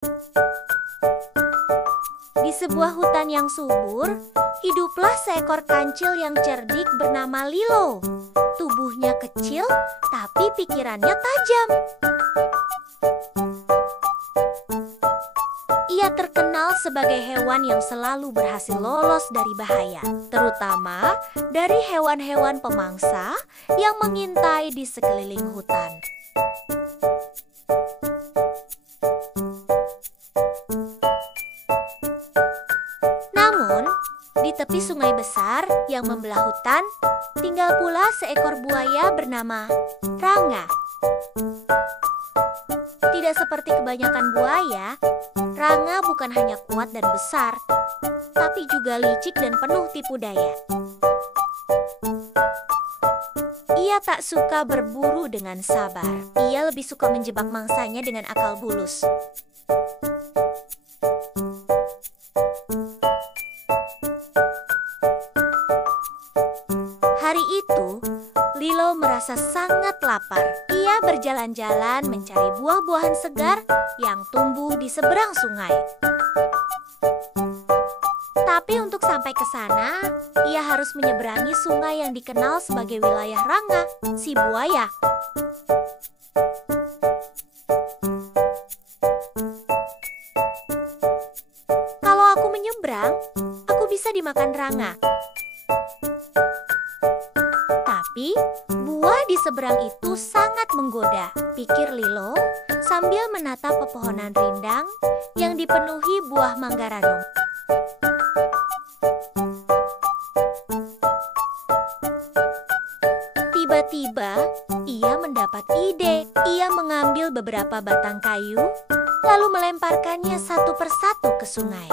Di sebuah hutan yang subur, hiduplah seekor kancil yang cerdik bernama Lilo. Tubuhnya kecil, tapi pikirannya tajam. Ia terkenal sebagai hewan yang selalu berhasil lolos dari bahaya, terutama dari hewan-hewan pemangsa yang mengintai di sekeliling hutan. Namun, di tepi sungai besar yang membelah hutan, tinggal pula seekor buaya bernama Ranga. Tidak seperti kebanyakan buaya, Ranga bukan hanya kuat dan besar, tapi juga licik dan penuh tipu daya. Ia tak suka berburu dengan sabar. Ia lebih suka menjebak mangsanya dengan akal bulus. Hari itu, Lilo merasa sangat lapar. Ia berjalan-jalan mencari buah-buahan segar yang tumbuh di seberang sungai. Tapi untuk sampai ke sana, ia harus menyeberangi sungai yang dikenal sebagai wilayah Ranga, si buaya. Kalau aku menyeberang, aku bisa dimakan Ranga. Tapi, buah di seberang itu sangat menggoda, pikir Lilo sambil menatap pepohonan rindang yang dipenuhi buah manggaranum. Tiba-tiba, ia mendapat ide. Ia mengambil beberapa batang kayu, lalu melemparkannya satu persatu ke sungai.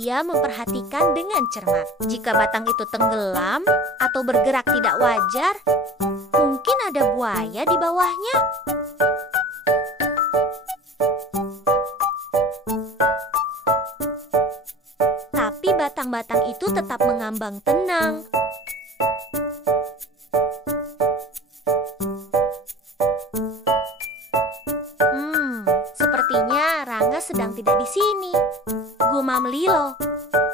Ia memperhatikan dengan cermat. Jika batang itu tenggelam atau bergerak tidak wajar, mungkin ada buaya di bawahnya. Tapi batang-batang itu tetap mengambang tenang. Sepertinya Ranga sedang tidak di sini, gumam Lilo.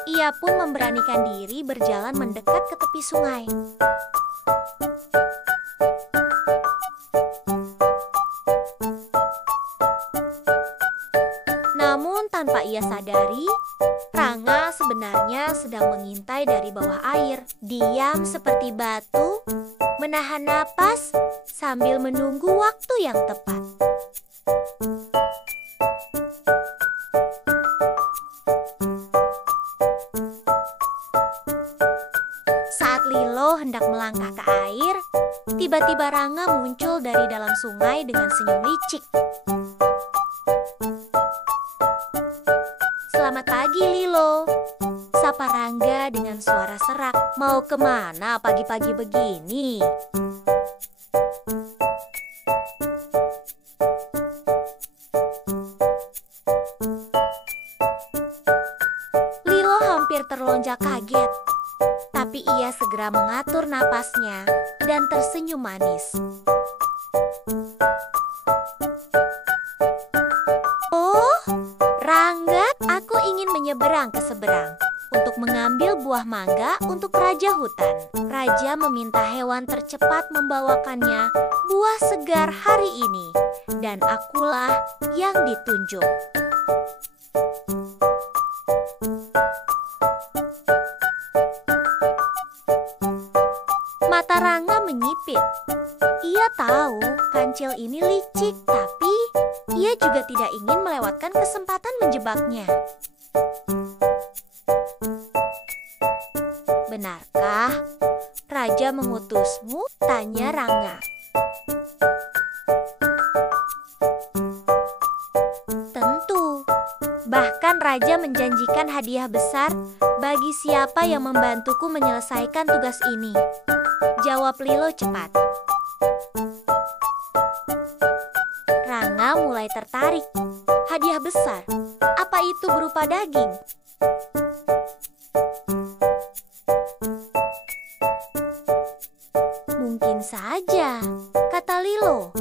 Ia pun memberanikan diri berjalan mendekat ke tepi sungai. Namun tanpa ia sadari, Ranga sebenarnya sedang mengintai dari bawah air. Diam seperti batu, menahan napas sambil menunggu waktu yang tepat. Saat Lilo hendak melangkah ke air, tiba-tiba Ranga muncul dari dalam sungai dengan senyum licik. "Selamat pagi, Lilo," sapa Rangga dengan suara serak. "Mau kemana pagi-pagi begini?" Lilo hampir terlonjak kaget. Tapi ia segera mengatur napasnya dan tersenyum manis. "Oh, Rangga, aku ingin menyeberang ke seberang untuk mengambil buah mangga untuk Raja Hutan. Raja meminta hewan tercepat membawakannya buah segar hari ini, dan akulah yang ditunjuk." Mata Ranga menyipit. Ia tahu kancil ini licik, tapi ia juga tidak ingin melewatkan kesempatan menjebaknya. "Benarkah Raja mengutusmu?" tanya Ranga. "Tentu. Bahkan Raja menjanjikan hadiah besar bagi siapa yang membantuku menyelesaikan tugas ini," jawab Lilo cepat. Ranga mulai tertarik. Hadiah besar? Apa itu berupa daging? "Mungkin saja," kata Lilo.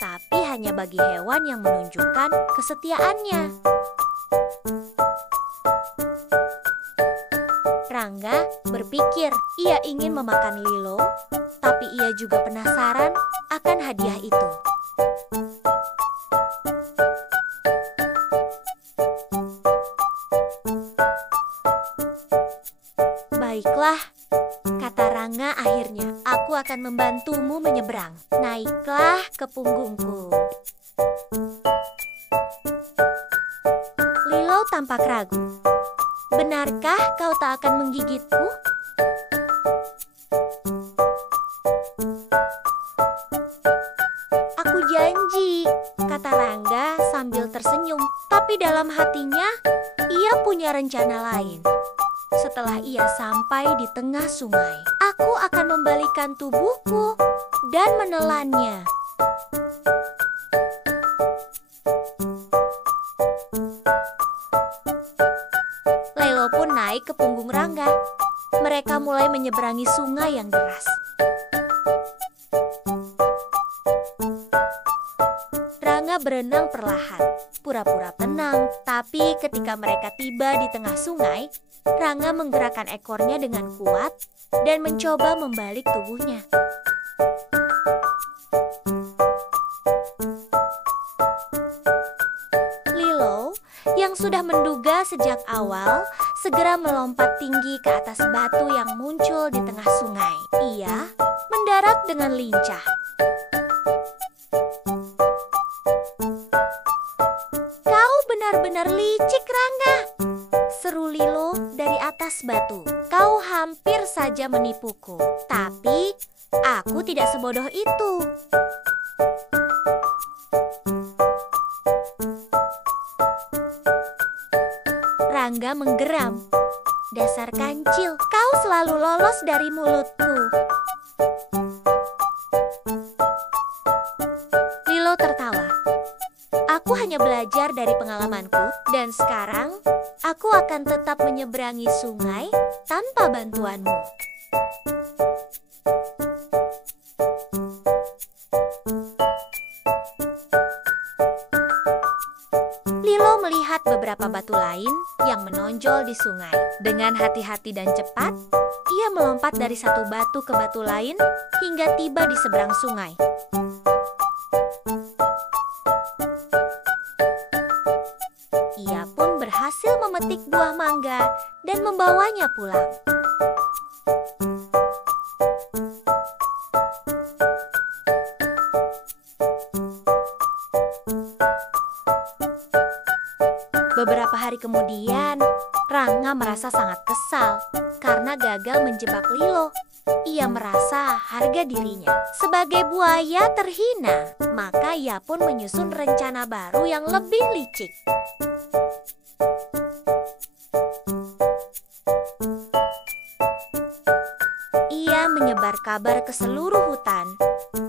"Tapi hanya bagi hewan yang menunjukkan kesetiaannya. Rangga berpikir ia ingin memakan Lilo, tapi ia juga penasaran akan hadiah itu. Baiklah, kata Rangga akhirnya, aku akan membantumu menyeberang. Naiklah ke punggungku. Lilo tampak ragu. Benarkah kau tak akan menggigitku? Aku janji, kata Rangga sambil tersenyum. Tapi dalam hatinya, ia punya rencana lain. Setelah ia sampai di tengah sungai, aku akan membalikan tubuhku dan menelannya. Lilo pun naik ke punggung Rangga. Mereka mulai menyeberangi sungai yang deras. Rangga berenang perlahan, pura-pura tenang. Tapi ketika mereka tiba di tengah sungai, Rangga menggerakkan ekornya dengan kuat dan mencoba membalik tubuhnya. Lilo, yang sudah menduga sejak awal, segera melompat tinggi ke atas batu yang muncul di tengah sungai. Ia mendarat dengan lincah. Kau benar-benar licik, Rangga, seru Lilo dari atas batu. Kau hampir saja menipuku, tapi aku tidak sebodoh itu. Rangga menggeram. Dasar kancil, kau selalu lolos dari mulutku. Lilo tertawa. Aku hanya belajar dari pengalamanku, dan sekarang aku akan tetap menyeberangi sungai tanpa bantuanmu. Lilo melihat beberapa batu lain yang menonjol di sungai. Dengan hati-hati dan cepat, ia melompat dari satu batu ke batu lain hingga tiba di seberang sungai. Ia pun berhasil memetik buah mangga dan membawanya pulang. Beberapa hari kemudian, Rangga merasa sangat kesal karena gagal menjebak Lilo. Ia merasa harga dirinya sebagai buaya terhina, maka ia pun menyusun rencana baru yang lebih licik. Ia menyebar kabar ke seluruh hutan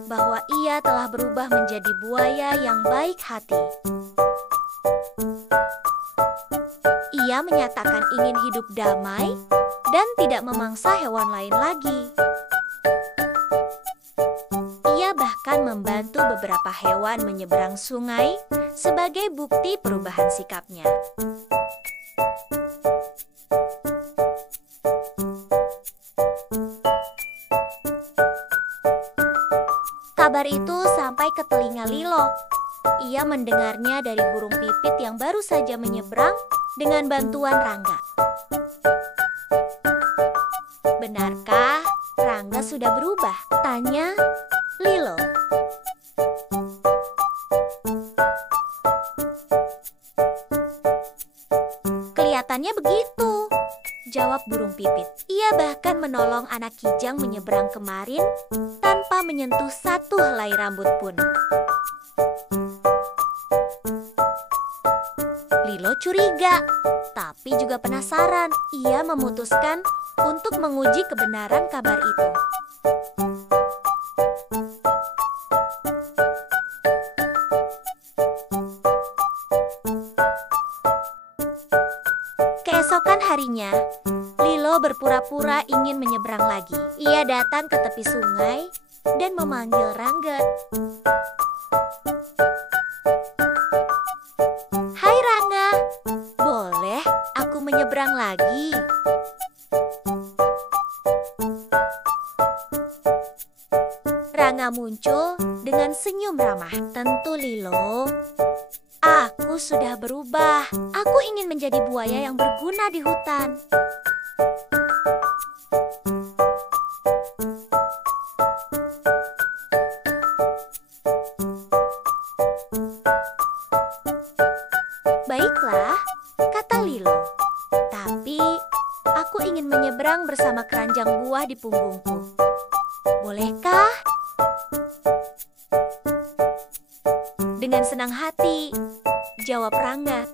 bahwa ia telah berubah menjadi buaya yang baik hati. Ia menyatakan ingin hidup damai dan tidak memangsa hewan lain lagi. Ia bahkan membantu beberapa hewan menyeberang sungai sebagai bukti perubahan sikapnya. Kabar itu sampai ke telinga Lilo. Ia mendengarnya dari burung pipit yang baru saja menyeberang dengan bantuan Rangga. Benarkah Rangga sudah berubah? Tanya Lilo. Kelihatannya begitu, jawab burung pipit. Ia bahkan menolong anak kijang menyeberang kemarin tanpa menyentuh satu helai rambut pun. Lilo curiga, tapi juga penasaran. Ia memutuskan untuk menguji kebenaran kabar itu. Keesokan harinya, Lilo berpura-pura ingin menyeberang lagi. Ia datang ke tepi sungai dan memanggil Rangga. menyeberang lagi. Rangga muncul dengan senyum ramah. Tentu Lilo, aku sudah berubah. Aku ingin menjadi buaya yang berguna di hutan. Baiklah, kata Lilo. Tapi aku ingin menyeberang bersama keranjang buah di punggungku. Bolehkah? Dengan senang hati, jawab Rangga.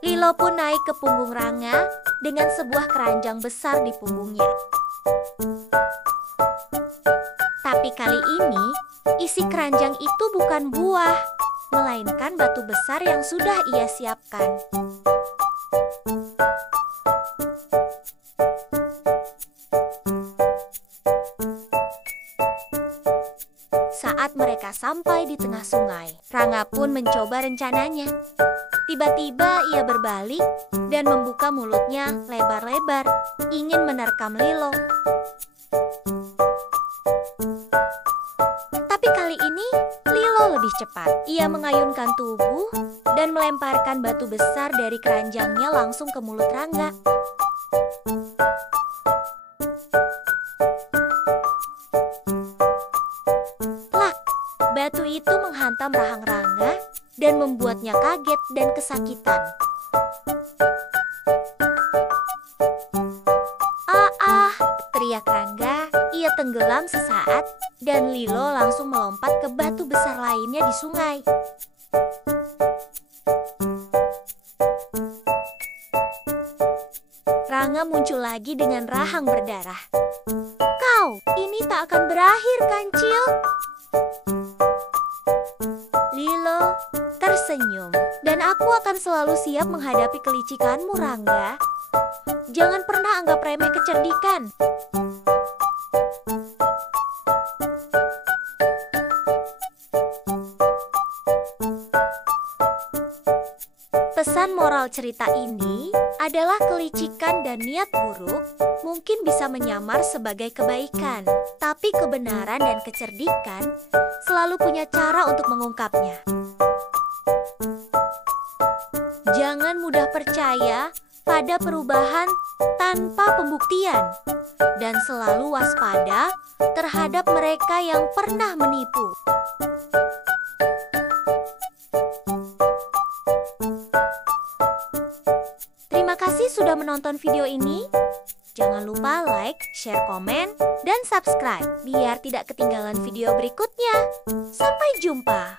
Lilo pun naik ke punggung Rangga dengan sebuah keranjang besar di punggungnya. Tapi kali ini, isi keranjang itu bukan buah, melainkan batu besar yang sudah ia siapkan. Saat mereka sampai di tengah sungai, Rangga pun mencoba rencananya. Tiba-tiba ia berbalik dan membuka mulutnya lebar-lebar, ingin menerkam Lilo. Tapi kali ini Lilo lebih cepat. Ia mengayunkan tubuh dan melemparkan batu besar dari keranjangnya langsung ke mulut Rangga. Plak! Batu itu menghantam rahang Rangga dan membuatnya kaget dan kesakitan. Teriak Rangga. Ia tenggelam sesaat dan Lilo langsung melompat ke batu besar lainnya di sungai. Rangga muncul lagi dengan rahang berdarah. Kau, ini tak akan berakhir, Kancil. Lilo tersenyum. Dan aku akan selalu siap menghadapi kelicikanmu, Rangga. Jangan pernah anggap remeh kecerdikan. Pesan moral cerita ini adalah kelicikan dan niat buruk mungkin bisa menyamar sebagai kebaikan, tapi kebenaran dan kecerdikan selalu punya cara untuk mengungkapnya. Jangan mudah percaya pada perubahan tanpa pembuktian, dan selalu waspada terhadap mereka yang pernah menipu. Terima kasih sudah menonton video ini. Jangan lupa like, share, komen, dan subscribe biar tidak ketinggalan video berikutnya. Sampai jumpa.